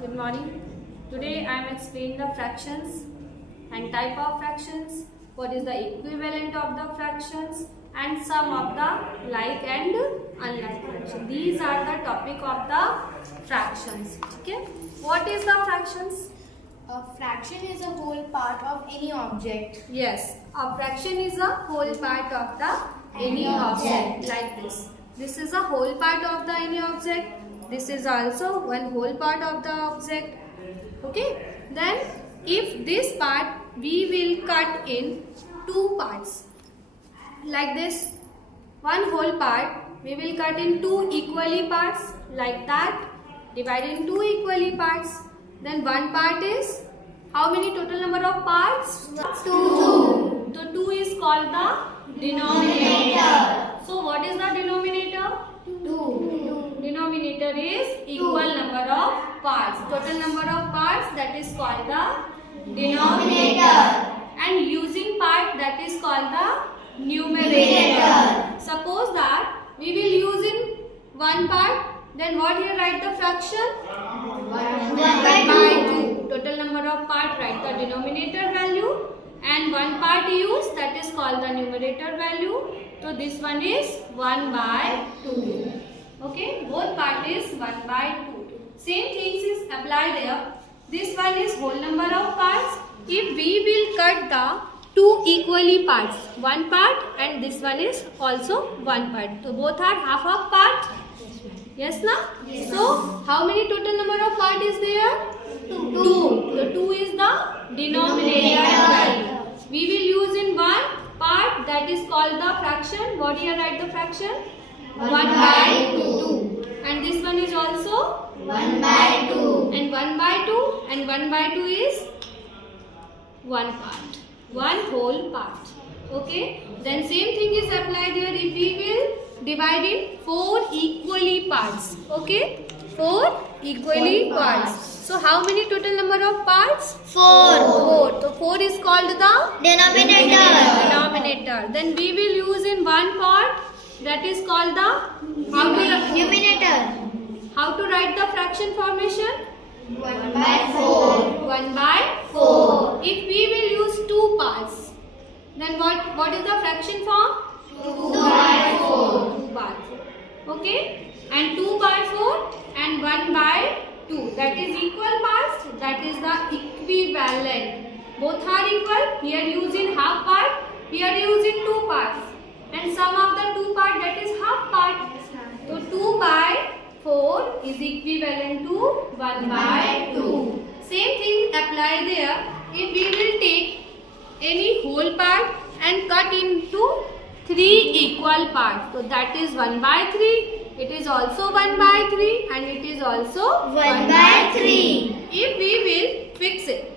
Good morning. Today I am explaining the fractions and type of fractions, what is the equivalent of the fractions and some of the like and unlike fractions. These are the topic of the fractions. Okay. What is the fractions? A fraction is a whole part of any object. Yes, a fraction is a whole part of the any object like this. This is a whole part of the any object. This is also one whole part of the object. Okay. Then if this part we will cut in two parts like this. One whole part we will cut in two equally parts like that. Divide in two equally parts. Then one part is how many total number of parts? 2. So 2 is called the denominator. So what is the denominator? 2. Denominator is equal number of parts. Total number of parts, that is called the denominator. And using part, that is called the numerator. Suppose that we will use in one part, then what here write the fraction? 1 by 2. Total number of part, write the denominator value, and one part use, that is called the numerator value. So this one is 1 by 2. Okay, both part is 1 by 2. Same things is applied there. This one is whole number of parts. If we will cut the two equally parts, one part and this one is also one part. So both are half of part. Yes, na? Yes. So how many total number of part is there? 2. So 2 is the denominator value. We will use in one part, that is called the fraction. What here write the fraction? 1 by 2. And this one is also 1 by 2. and 1 by 2 and 1 by 2 is one part, one whole part. Okay. Then same thing is applied here. If we will divide in 4 equally parts. Okay. 4 equally parts. So how many total number of parts? 4. So 4 is called the denominator. Then we will use in one part, that is called the Numerator. How to write the fraction formation? 1 by 4. 1 by 4. If we will use two parts, then what is the fraction form? 2 by 4. 2 by 4. Okay? And 2 by 4 and 1 by 2. That is equal parts. That is the equivalent. Both are equal. Here using half part. Here using two parts. And sum of the two part, that is half part. So 2 by 4 is equivalent to 1 by 2. Same thing apply there. If we will take any whole part and cut into 3 equal parts. So that is 1 by 3. It is also 1 by 3 and it is also 1 by 3. If we will fix it,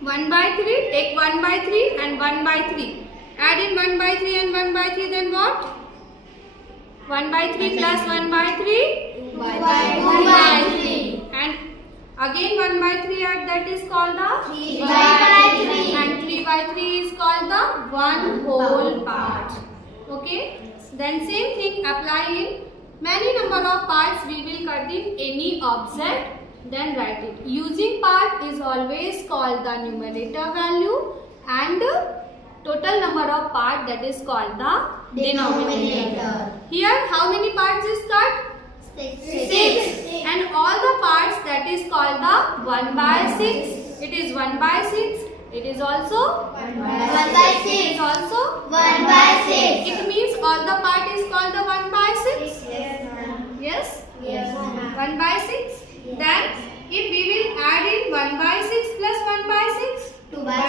1 by 3, take 1 by 3 and 1 by 3. Add in 1 by 3 and 1 by 3, then what? 1 by 3 plus 1 by 3? 2 by 3. And again 1 by 3 add, that is called the 3 by 3. And 3 by 3 is called the one whole part. Okay? Then same thing apply in many number of parts we will cut in any object, then write it. Using part is always called the numerator value and total number of part, that is called the denominator. Here how many parts is cut? 6. And all the parts, that is called the 1 by 6. It is 1 by 6. It is also 1 by 6. It is also 1 by 6. It means all the part is called the 1 by 6. Yes? Yes. 1 by 6. Then if we will add in 1 by 6 plus 1 by 6. 2 by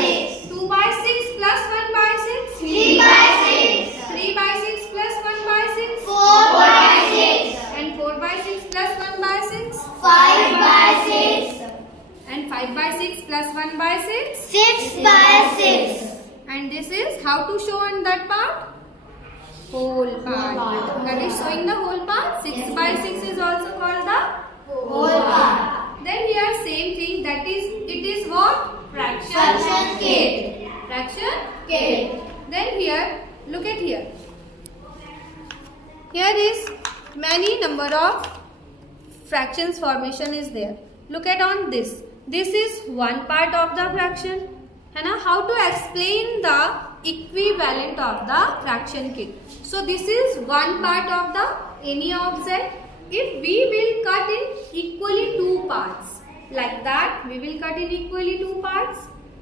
6. 2 by 6 plus 1 by 6. 3 by 6. 3 by 6 plus 1 by 6. 4 by 6. And 4 by 6 plus 1 by 6. 5 by 6. And 5 by 6 plus 1 by 6. 6 by 6. And this is how to show in that part? Whole part. That is showing the whole part. 6 by 6 is also called the Whole part. Then here same thing, that is, it is what? Fraction Fraction kit. Fraction Kit. Then here, look at here. Here is many number of fraction fractions formation is there. Look at on this. This is one part of the fraction. है ना? How to explain the equivalent of the fraction kit? So this is one part of the any object. If we will cut in equally two parts, like that, we will cut in equally two parts.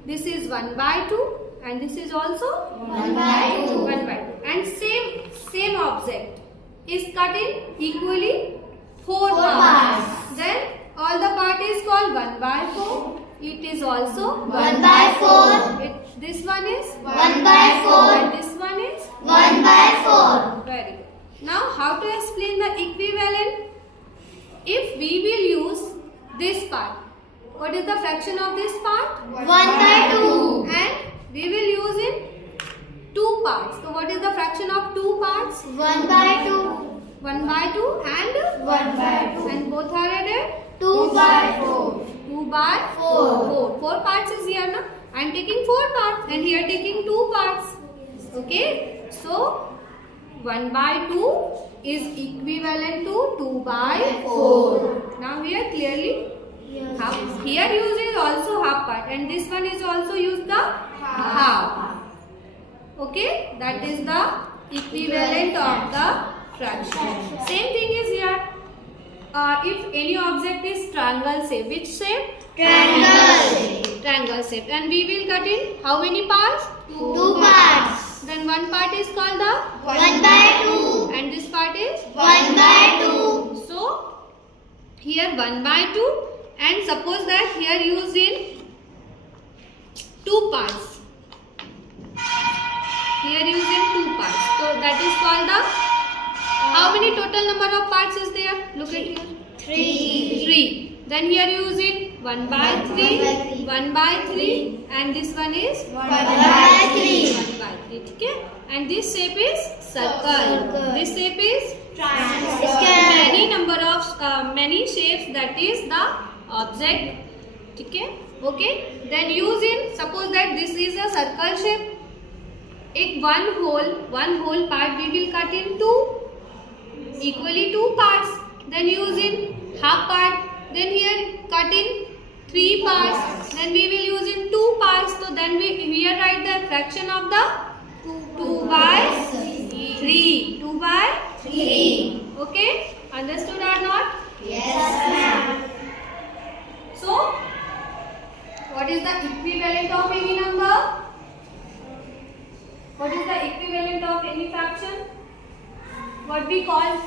This is 1 by 2 and this is also 1 by 2. 1 by 2. And same object is cut in equally 4 parts. Then all the part is called 1 by 4. It is also 1 by 4. This one is 1 by 4. and this one is 1 by 4. very good. Now how to explain the equivalent? If we will use this part, what is the fraction of this part? 1 by 2. And we will use in two parts. So what is the fraction of two parts? 1 by 2. 1 by 2 and 1 by 2. and both are added 2 by 4. 2 by 4. 4 parts is here na. I am taking 4 parts and here taking 2 parts. Okay. So 1 by 2 is equivalent to 2 by 4. Now here clearly half. Here used is also half part and this one is also used the half. Okay. That is the equivalent of the fraction. Same thing is here. If any object is triangle shape, which shape? Triangle. Triangle shape. And we will cut in how many parts? 2 parts. Then one part is called the 1 by 2. and this part is 1 by 2. so here 1 by 2 and suppose that here used in 2 parts. Here used in 2 parts. So that is called the how many total number of parts is there? Look at here. 3. 3. Then here use in 1 by 3, 1 by 3 and this one is 1 by 3. 1 by 3. Okay? And this shape is circle. Circle. This shape is Triangle. many shapes, that is the object. Okay? Then use in, suppose that this is a circle shape. One whole part we will cut in equally 2 parts. Then use in half part. Then here cut in 3 parts. Then we will use in 2 parts. So then we here write the fraction of the 2 by 3. 2 by 3. Okay? Understood or not? Yes, ma'am. So, what is the equivalent of any number? What is the equivalent of any fraction? What we call?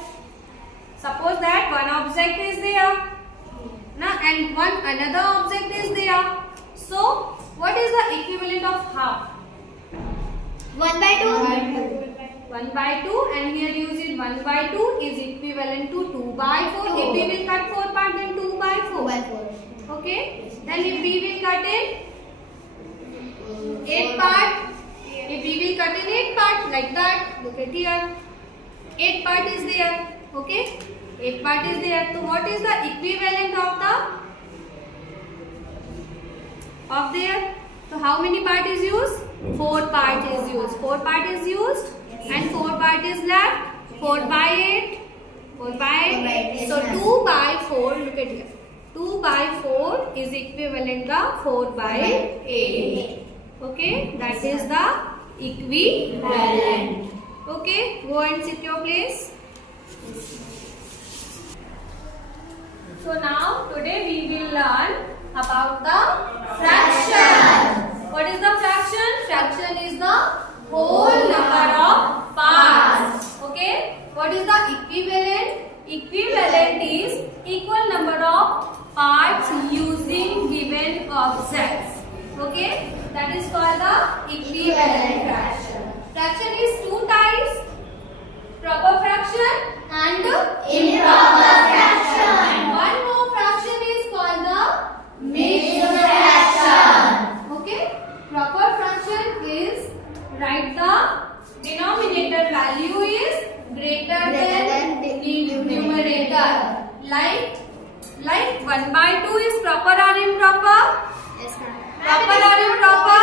Suppose that one object is there. And another object is there. So, what is the equivalent of half? 1 by 2. 1 by 2 and here using 1 by 2 is equivalent to 2 by 4. If we will cut 4 parts, then 2 by 4. 2 by 4. Okay. Then if we will cut in 8 parts, if we will cut in 8 parts like that, look at here. 8 part is there. Okay. 8 part is there. So what is the equivalent of there? So how many part is used? 4 part is used. 4 part is used and 4 part is left. 4 by 8. 4 by 8. So 2 by 4. Look at here. 2 by 4 is equivalent to 4 by 8. Okay. That is the equivalent. Okay. Go and sit your place. So now today we will learn about the fraction. What is the fraction? Fraction is the whole number of parts. Okay. What is the equivalent? Equivalent is equal number of parts using given objects. Okay. That is called the equivalent fraction. Fraction is 2 types. Proper fraction and Improper fraction. And one more fraction is called the Mixed fraction. Okay. Proper fraction is write the denominator value is greater than the numerator. Like 1 by 2 is proper or improper? Yes, ma'am. Proper or improper?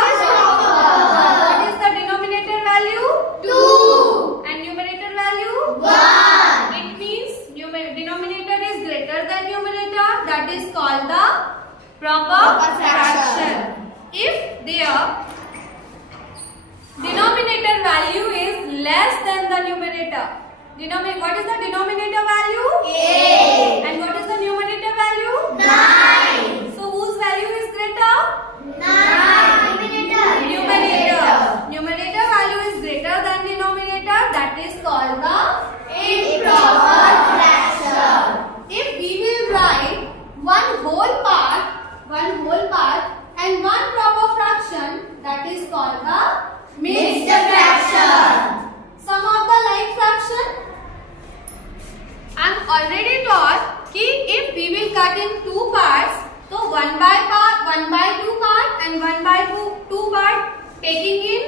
What is the denominator value? 2. And numerator value? 1. It means denominator is greater than numerator. Proper fraction. If their denominator value is less than the numerator. What is the denominator value? 8. And what is the numerator value? 9. So whose value is greater? 9. Numerator value is greater than denominator. That is called the Improper fraction. If we will write one whole part and one proper fraction, that is called the Mixed fraction. Some of the like fraction. I am already taught कि if we will cut in two parts, so 1 by 2 part and 1 by 2 part taking in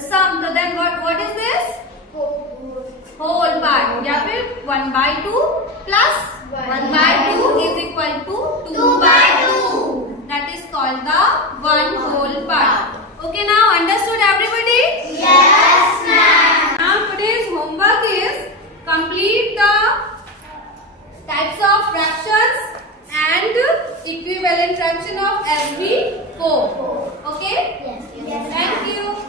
sum. So then what is this? Whole part. या फिर 1 by 2 plus 1 by 2 is equal to 2 by 2. That is called the one whole part. Okay, now understood everybody? Yes, ma'am. Now today's homework is complete the types of fractions and equivalent fraction of SB4. Okay? Yes. Thank you.